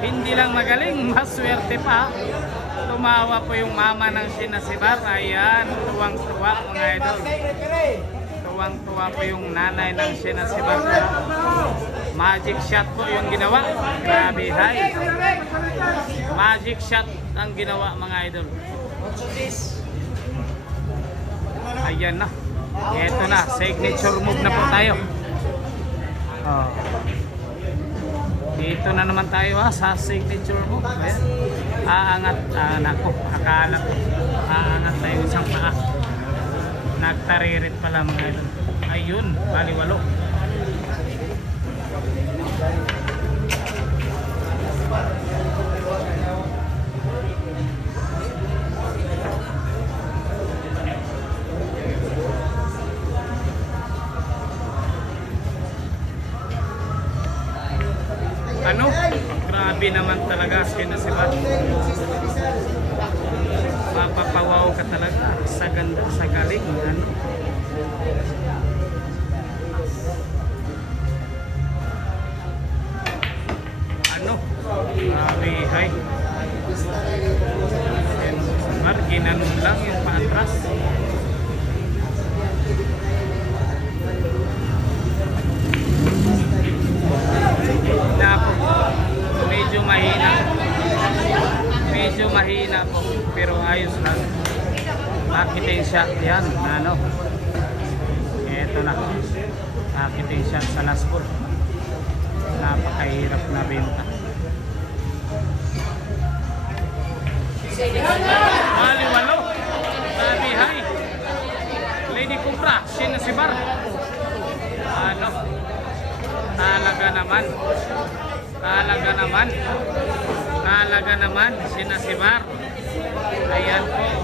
Hindi lang magaling, maswerte pa. Tumawa po yung mama ng sinasibar. Ayan, tuwang-tuwa mga idol. Tuwang-tuwa po yung nanay ng sinasibar. Magic shot po yung ginawa. Grabe, hay. Magic shot ang ginawa mga idol. Ayan na. Ito na, signature move na po tayo. Oh. Dito na naman tayo sa signature move. Ayan. Aangat, nako, akala ko. Aangat tayo isang paa. Nagtaririt pala mga idol. Ayun, baliwalo. Ano? Grabe naman talaga sinasibat. Mapapawaw ka talaga sa ganda, sa galing. Ano? Ano? Grabe, hay. Sinasibat, ginanon lang yung paatras. Medyo mahina po pero ayos lang. Marketing shot yan, ano. Eto na. Marketing shot sa last ball. Napakahirap na benta. Baliwalo. Sabi hay. Lady Cobra, sinasibar. Ano? Talaga naman. Talaga naman sinasibar. Ayan po.